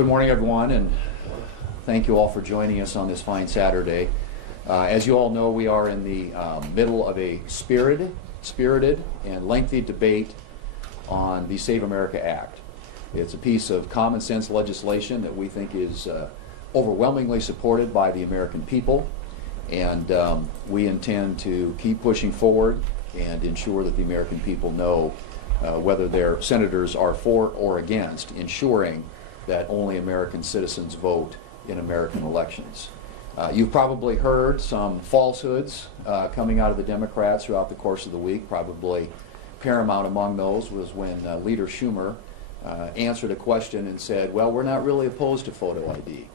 Well, good morning, everyone, and thank you all for joining us on this fine Saturday. As you all know, we are in the middle of a spirited and lengthy debate on the Save America Act. It's a piece of common sense legislation that we think is overwhelmingly supported by the American people, and we intend to keep pushing forward and ensure that the American people know whether their senators are for or against ensuring that only American citizens vote in American elections. You've probably heard some falsehoods coming out of the Democrats throughout the course of the week. Probably paramount among those was when Leader Schumer answered a question and said, well, we're not really opposed to photo ID.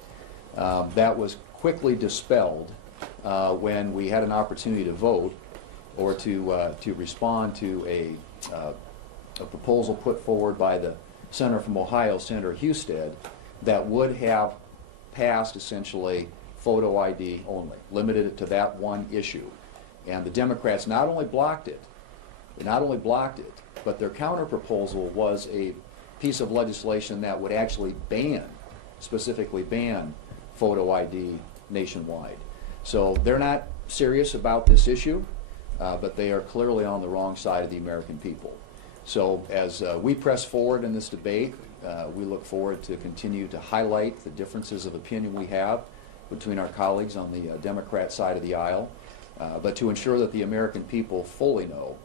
That was quickly dispelled when we had an opportunity to vote or to respond to a proposal put forward by the Senator from Ohio, Senator Husted, that would have passed essentially photo ID only, limited it to that one issue. And the Democrats not only blocked it, but their counter proposal was a piece of legislation that would actually specifically ban photo ID nationwide. So they're not serious about this issue, but they are clearly on the wrong side of the American people. So as we press forward in this debate, we look forward to continue to highlight the differences of opinion we have between our colleagues on the Democrat side of the aisle, but to ensure that the American people fully know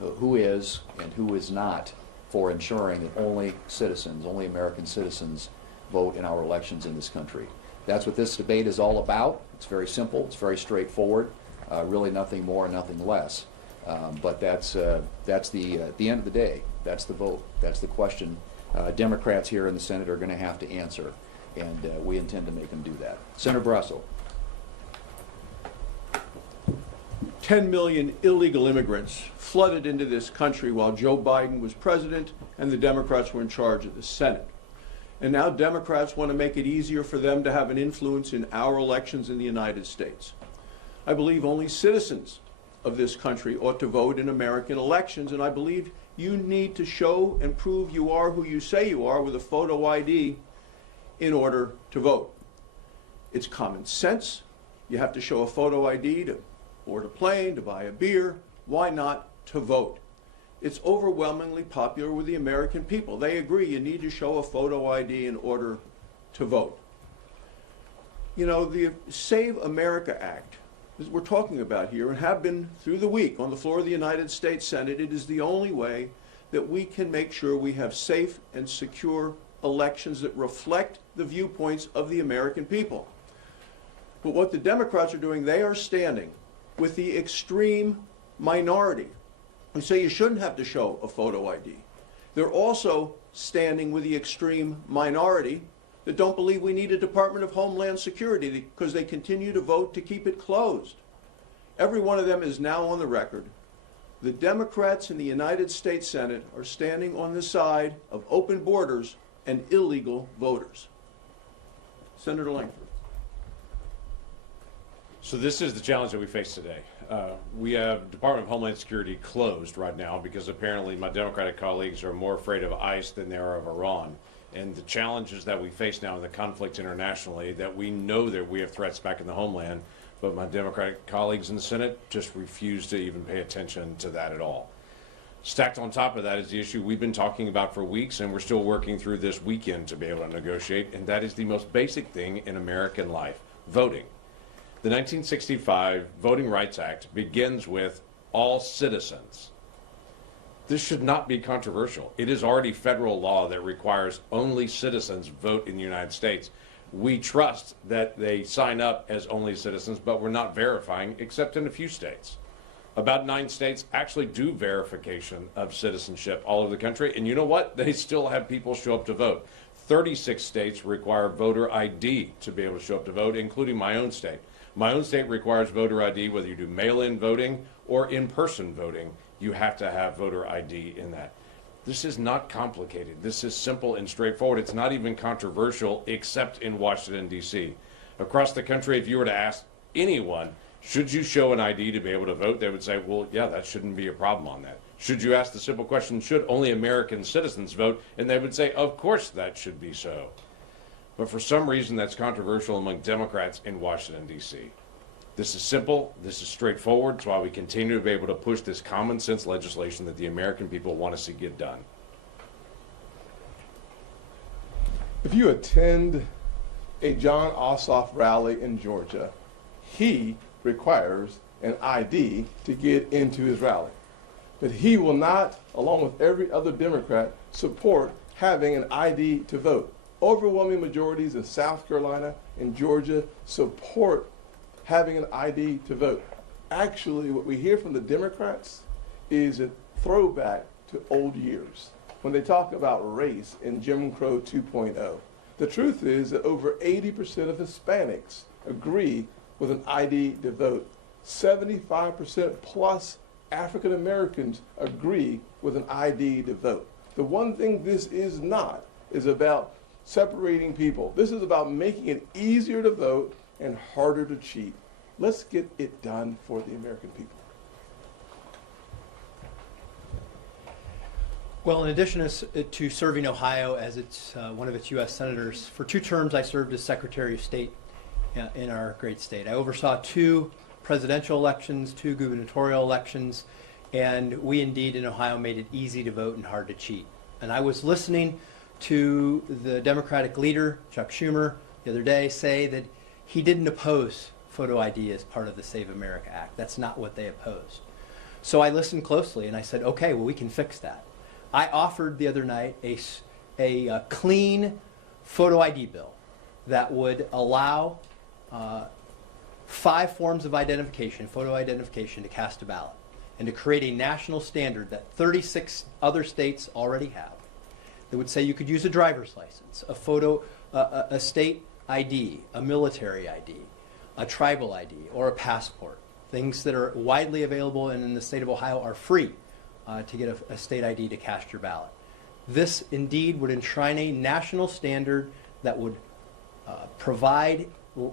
who is and who is not for ensuring that only American citizens vote in our elections in this country. That's what this debate is all about. It's very simple, it's very straightforward, really nothing more, nothing less. But that's the end of the day. That's the vote. That's the question Democrats here in the Senate are going to have to answer, and we intend to make them do that. Senator Barrasso. 10 million illegal immigrants flooded into this country while Joe Biden was president and the Democrats were in charge of the Senate. And now Democrats want to make it easier for them to have an influence in our elections in the United States. I believe only citizens of this country ought to vote in American elections, and I believe you need to show and prove you are who you say you are with a photo ID in order to vote. It's common sense. You have to show a photo ID to board a plane, to buy a beer. Why not to vote? It's overwhelmingly popular with the American people. They agree you need to show a photo ID in order to vote. You know, the Save America Act that we're talking about here and have been through the week on the floor of the United States Senate, it is the only way that we can make sure we have safe and secure elections that reflect the viewpoints of the American people. But what the Democrats are doing, they are standing with the extreme minority who say you shouldn't have to show a photo ID. They're also standing with the extreme minority that don't believe we need a Department of Homeland Security because they continue to vote to keep it closed. Every one of them is now on the record. The Democrats in the United States Senate are standing on the side of open borders and illegal voters. Senator Langford. So this is the challenge that we face today. We have Department of Homeland Security closed right now because apparently my Democratic colleagues are more afraid of ICE than they are of Iran. And the challenges that we face now in the conflict internationally, that we know that we have threats back in the homeland, but my Democratic colleagues in the Senate just refuse to even pay attention to that at all. Stacked on top of that is the issue we've been talking about for weeks, and we're still working through this weekend to be able to negotiate, and that is the most basic thing in American life, voting. The 1965 Voting Rights Act begins with all citizens. This should not be controversial. It is already federal law that requires only citizens vote in the United States. We trust that they sign up as only citizens, but we're not verifying, except in a few states. About 9 states actually do verification of citizenship all over the country, and you know what? They still have people show up to vote. 36 states require voter ID to be able to show up to vote, including my own state. My own state requires voter ID whether you do mail-in voting or in-person voting. You have to have voter ID in that. This is not complicated. This is simple and straightforward. It's not even controversial except in Washington, D.C. Across the country, if you were to ask anyone, should you show an ID to be able to vote, they would say, well, yeah, that shouldn't be a problem on that. Should you ask the simple question, should only American citizens vote? And they would say, of course that should be so. But for some reason, that's controversial among Democrats in Washington, D.C. This is simple, this is straightforward. It's why we continue to be able to push this common sense legislation that the American people want to see get done. If you attend a John Ossoff rally in Georgia, he requires an ID to get into his rally. But he will not, along with every other Democrat, support having an ID to vote. Overwhelming majorities in South Carolina and Georgia support having an ID to vote. Actually, what we hear from the Democrats is a throwback to old years when they talk about race in Jim Crow 2.0. The truth is that over 80% of Hispanics agree with an ID to vote. 75% plus African Americans agree with an ID to vote. The one thing this is not is about separating people. This is about making it easier to vote and harder to cheat. Let's get it done for the American people. Well, in addition to serving Ohio as one of its U.S. senators, for 2 terms I served as Secretary of State in our great state. I oversaw 2 presidential elections, 2 gubernatorial elections, and we indeed in Ohio made it easy to vote and hard to cheat. And I was listening to the Democratic leader, Chuck Schumer, the other day say that he didn't oppose photo ID as part of the Save America Act. That's not what they opposed. So I listened closely and I said, okay, well, we can fix that. I offered the other night a clean photo ID bill that would allow 5 forms of identification, photo identification, to cast a ballot and to create a national standard that 36 other states already have. That would say you could use a driver's license, a state ID, a military ID, a tribal ID, or a passport. Things that are widely available and in the state of Ohio are free to get a state ID to cast your ballot. This indeed would enshrine a national standard that would provide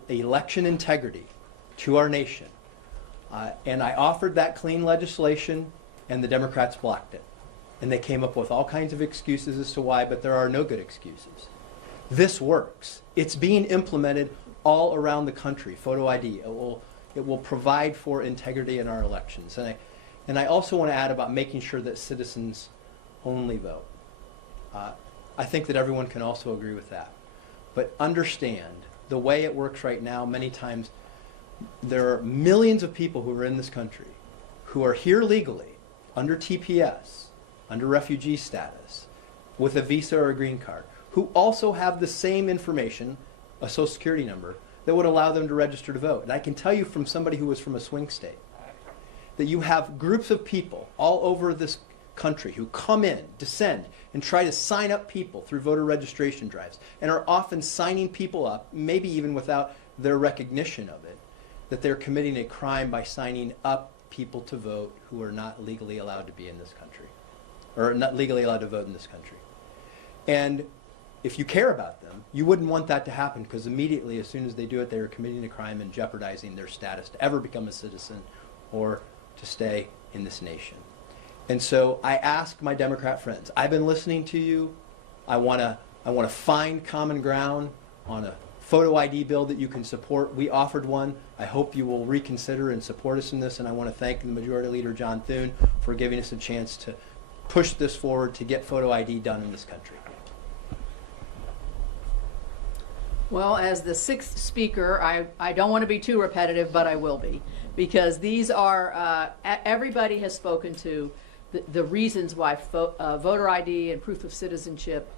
election integrity to our nation. And I offered that clean legislation and the Democrats blocked it. And they came up with all kinds of excuses as to why, but there are no good excuses. This works. It's being implemented all around the country, photo ID. It will provide for integrity in our elections. And I also want to add about making sure that citizens only vote. I think that everyone can also agree with that. But understand, the way it works right now, many times there are millions of people who are in this country who are here legally, under TPS, under refugee status, with a visa or a green card, who also have the same information, a social security number, that would allow them to register to vote. And I can tell you from somebody who was from a swing state that you have groups of people all over this country who come in, descend, and try to sign up people through voter registration drives, and are often signing people up, maybe even without their recognition of it, that they're committing a crime by signing up people to vote who are not legally allowed to be in this country, or not legally allowed to vote in this country. And if you care about them, you wouldn't want that to happen, because immediately, as soon as they do it, they are committing a crime and jeopardizing their status to ever become a citizen or to stay in this nation. And so I ask my Democrat friends, I've been listening to you. I want to find common ground on a photo ID bill that you can support. We offered one. I hope you will reconsider and support us in this. And I want to thank the Majority Leader John Thune for giving us a chance to push this forward to get photo ID done in this country. Well, as the 6th speaker, I don't want to be too repetitive, but I will be, because these are, everybody has spoken to the reasons why voter ID and proof of citizenship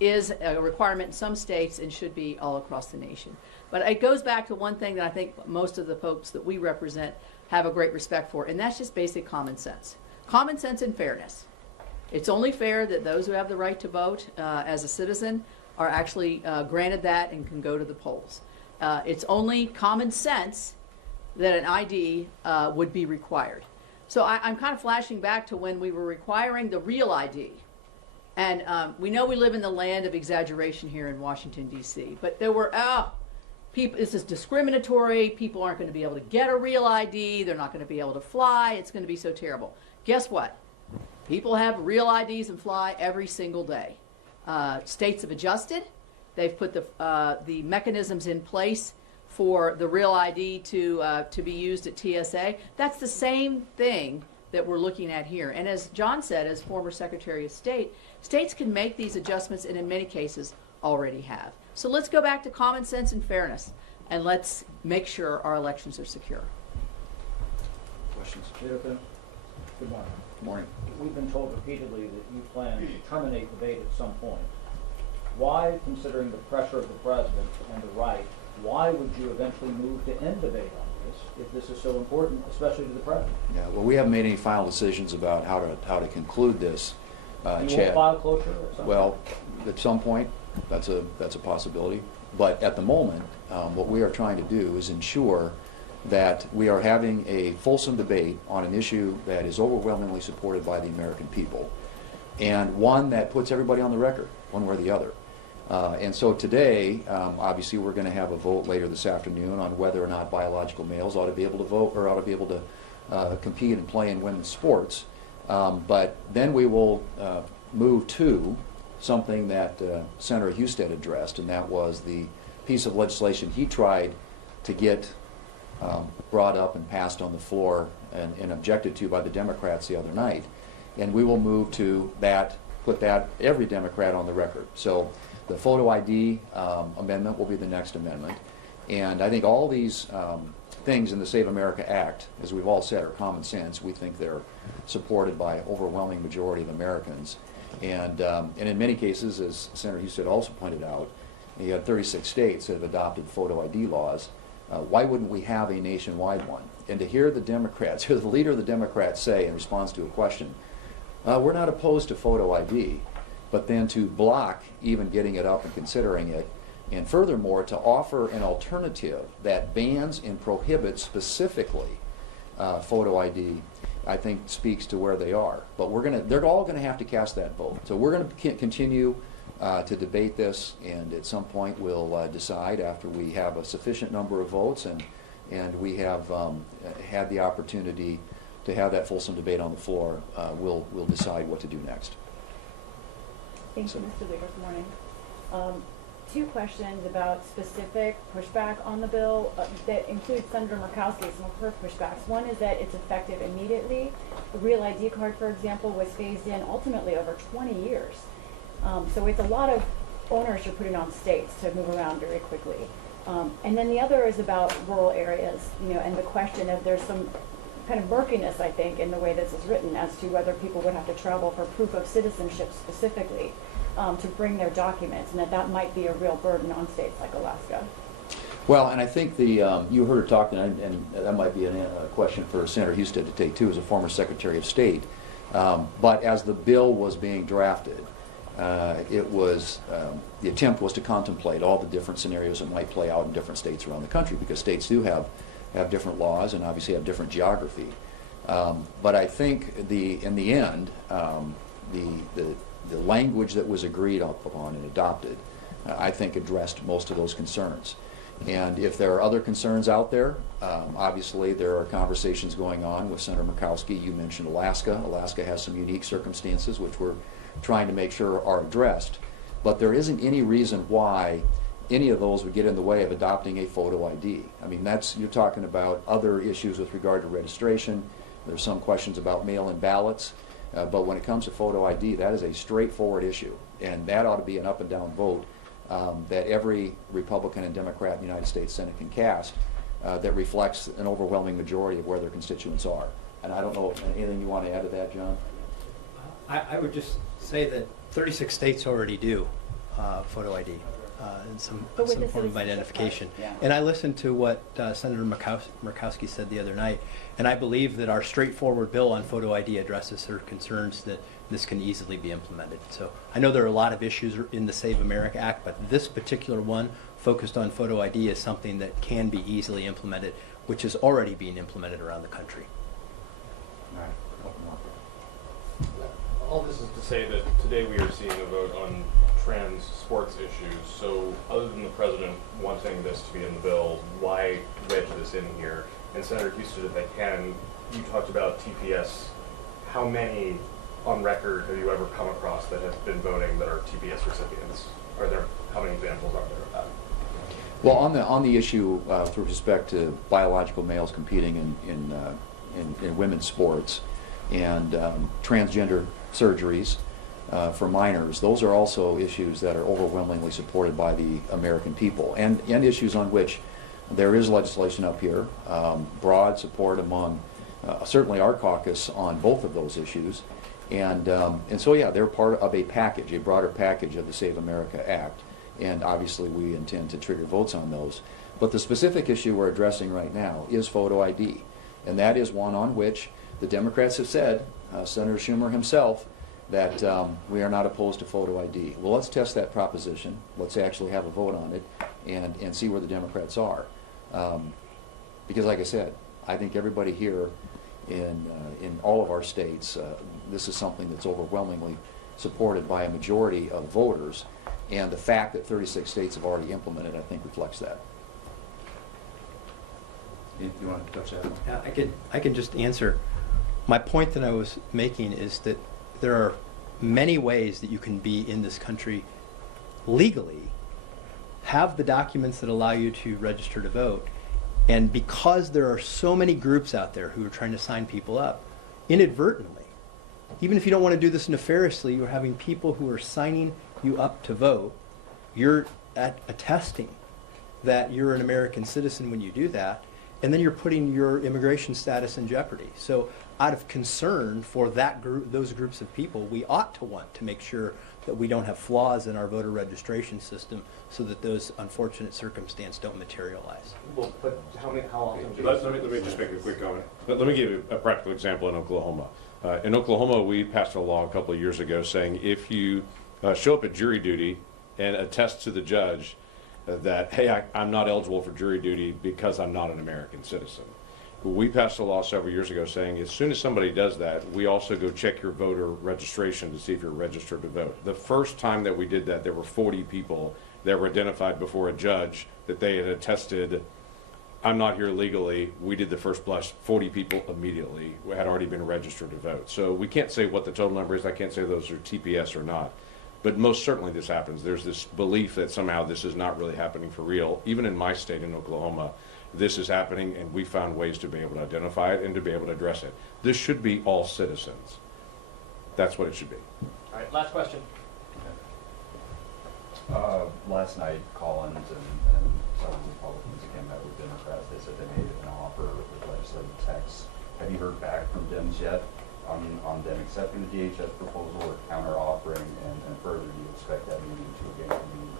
is a requirement in some states and should be all across the nation. But it goes back to one thing that I think most of the folks that we represent have a great respect for, and that's just basic common sense. Common sense and fairness. It's only fair that those who have the right to vote as a citizen are actually granted that and can go to the polls. It's only common sense that an ID would be required. So I'm kind of flashing back to when we were requiring the real ID. And we know we live in the land of exaggeration here in Washington, D.C., but there were, people, this is discriminatory, people aren't going to be able to get a real ID, they're not going to be able to fly, it's going to be so terrible. Guess what? People have real IDs and fly every single day. States have adjusted. They've put the mechanisms in place for the real ID to be used at TSA. That's the same thing that we're looking at here. And as John said, as former Secretary of State, states can make these adjustments and in many cases already have. So let's go back to common sense and fairness, and let's make sure our elections are secure. Questions? Good morning. Good morning. We've been told repeatedly that you plan to terminate debate at some point. Why, considering the pressure of the president and the right, why would you eventually move to end debate on this if this is so important, especially to the president? Yeah, well, we haven't made any final decisions about how to conclude this, You won't Chad. file cloture at some Well, point? at some point, that's a possibility. But at the moment, what we are trying to do is ensure that we are having a fulsome debate on an issue that is overwhelmingly supported by the American people, and one that puts everybody on the record, one way or the other. And so today, obviously, we're going to have a vote later this afternoon on whether or not biological males ought to be able to vote or ought to be able to compete and play in women's sports. But then we will move to something that Senator Husted addressed, and that was the piece of legislation he tried to get brought up and passed on the floor and objected to by the Democrats the other night. And we will move to that, put that, every Democrat on the record. So the photo ID amendment will be the next amendment. And I think all these things in the Save America Act, as we've all said, are common sense. We think they're supported by an overwhelming majority of Americans. And in many cases, as Senator Husted also pointed out, you have 36 states that have adopted photo ID laws. Why wouldn't we have a nationwide one? And to hear the Democrats, hear the leader of the Democrats say in response to a question, we're not opposed to photo ID, but then to block even getting it up and considering it, and furthermore to offer an alternative that bans and prohibits specifically photo ID, I think speaks to where they are. But they're all going to have to cast that vote. So we're going to continue to debate this, and at some point we'll decide after we have a sufficient number of votes and we have had the opportunity to have that fulsome debate on the floor, we'll decide what to do next. Thank you, Mr. Leader. Good morning. Two questions about specific pushback on the bill that include Senator Murkowski, some of her pushbacks. One is that it's effective immediately. The Real ID card, for example, was phased in ultimately over 20 years. So it's a lot of owners you're putting on states to move around very quickly. And then the other is about rural areas, and the question of there's some kind of murkiness, I think, in the way this is written as to whether people would have to travel for proof of citizenship specifically to bring their documents, and that might be a real burden on states like Alaska. Well, and I think you heard her talking, and that might be a question for Senator Husted to take too, as a former Secretary of State. But as the bill was being drafted, the attempt was to contemplate all the different scenarios that might play out in different states around the country, because states do have different laws and obviously have different geography. But I think in the end, the language that was agreed upon and adopted, I think addressed most of those concerns. And if there are other concerns out there, obviously there are conversations going on with Senator Murkowski. You mentioned Alaska. Alaska has some unique circumstances which we're trying to make sure are addressed. But there isn't any reason why any of those would get in the way of adopting a photo ID. I mean, you're talking about other issues with regard to registration. There's some questions about mail-in ballots. But when it comes to photo ID, that is a straightforward issue. And that ought to be an up and down vote that every Republican and Democrat in the United States Senate can cast that reflects an overwhelming majority of where their constituents are. And I don't know if anything you want to add to that, John? I would just say that 36 states already do photo ID and some form of identification. Yeah. And I listened to what Senator Murkowski said the other night, and I believe that our straightforward bill on photo ID addresses her concerns that this can easily be implemented. So I know there are a lot of issues in the Save America Act, but this particular one focused on photo ID is something that can be easily implemented, which is already being implemented around the country. All right. All this is to say that today we are seeing a vote on trans sports issues. So other than the president wanting this to be in the bill, why wedge this in here? And Senator Husted, if I can, you talked about TPS. How many on record have you ever come across that have been voting that are TPS recipients? How many examples are there of that? Well, on the issue with respect to biological males competing in women's sports and transgender surgeries for minors, those are also issues that are overwhelmingly supported by the American people, and issues on which there is legislation up here, broad support among certainly our caucus on both of those issues, and so yeah, they're part of a package, a broader package of the Save America Act, and obviously we intend to trigger votes on those. But the specific issue we're addressing right now is photo ID, and that is one on which the Democrats have said, Senator Schumer himself, that we are not opposed to photo ID. Well, let's test that proposition. Let's actually have a vote on it and see where the Democrats are. Because like I said, I think everybody here in all of our states, this is something that's overwhelmingly supported by a majority of voters, and the fact that 36 states have already implemented, I think, reflects that. You want to touch that? Yeah, I can just answer. My point that I was making is that there are many ways that you can be in this country legally, have the documents that allow you to register to vote, and because there are so many groups out there who are trying to sign people up, inadvertently, even if you don't want to do this nefariously, you're having people who are signing you up to vote. You're attesting that you're an American citizen when you do that, and then you're putting your immigration status in jeopardy. So out of concern for that group, those groups of people, we ought to want to make sure that we don't have flaws in our voter registration system so that those unfortunate circumstances don't materialize. Well, but how often do Let me just make a quick comment. Let me give you a practical example in Oklahoma. In Oklahoma, we passed a law a couple of years ago saying if you show up at jury duty and attest to the judge that, hey, I'm not eligible for jury duty because I'm not an American citizen. We passed a law several years ago saying as soon as somebody does that, we also go check your voter registration to see if you're registered to vote. The first time that we did that, there were 40 people that were identified before a judge that they had attested, I'm not here legally. We did the first blush. 40 people immediately had already been registered to vote. So we can't say what the total number is. I can't say those are TPS or not. But most certainly this happens. There's this belief that somehow this is not really happening for real. Even in my state, in Oklahoma, this is happening, and we found ways to be able to identify it and to be able to address it. This should be all citizens. That's what it should be. All right, last question. Last night, Collins and several Republicans again met with Democrats. They said they made an offer with legislative text. Have you heard back from Dems yet on them accepting the DHS proposal or counter-offering? And further, do you expect that meeting to again convene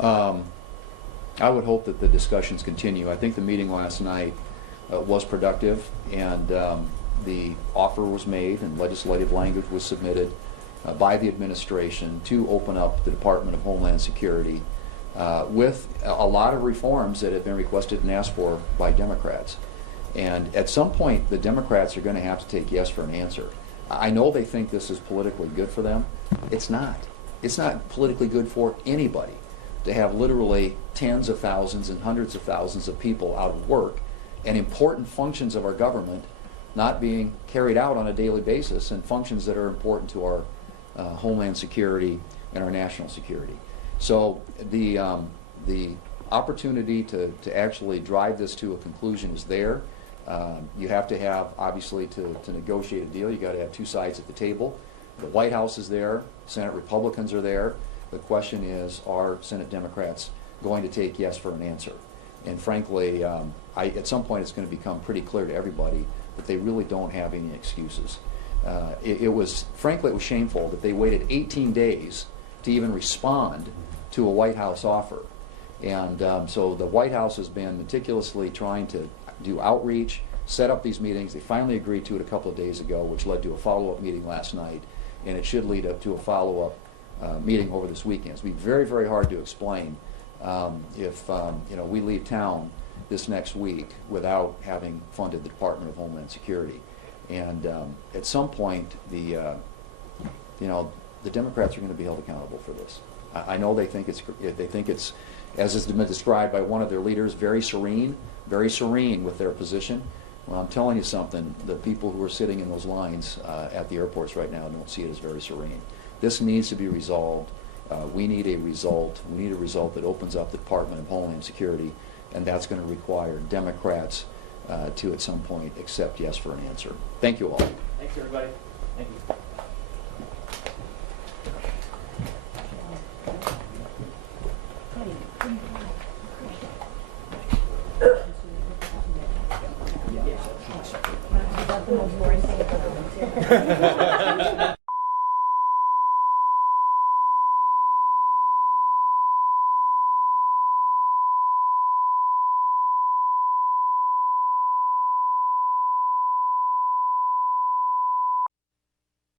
tonight? I would hope that the discussions continue. I think the meeting last night was productive, and the offer was made and legislative language was submitted by the administration to open up the Department of Homeland Security with a lot of reforms that have been requested and asked for by Democrats. And at some point, the Democrats are going to have to take yes for an answer. I know they think this is politically good for them. It's not. It's not politically good for anybody to have literally tens of thousands and hundreds of thousands of people out of work and important functions of our government not being carried out on a daily basis, and functions that are important to our homeland security and our national security. So the opportunity to actually drive this to a conclusion is there. You have to have, obviously, to negotiate a deal, you got to have two sides at the table. The White House is there, Senate Republicans are there. The question is, are Senate Democrats going to take yes for an answer? And frankly, at some point it's going to become pretty clear to everybody that they really don't have any excuses. Frankly, it was shameful that they waited 18 days to even respond to a White House offer. And so the White House has been meticulously trying to do outreach, set up these meetings. They finally agreed to it a couple of days ago, which led to a follow-up meeting last night, and it should lead up to a follow-up meeting over this weekend. It's going to be very, very hard to explain if we leave town this next week without having funded the Department of Homeland Security. And at some point, the Democrats are going to be held accountable for this. I know they think it's, as has been described by one of their leaders, very serene with their position. Well, I'm telling you something, the people who are sitting in those lines at the airports right now don't see it as very serene. This needs to be resolved. We need a result. We need a result that opens up the Department of Homeland Security, and that's going to require Democrats to, at some point, accept yes for an answer. Thank you all. Thanks, everybody. Thank you. Is that the most boring thing I've ever been to?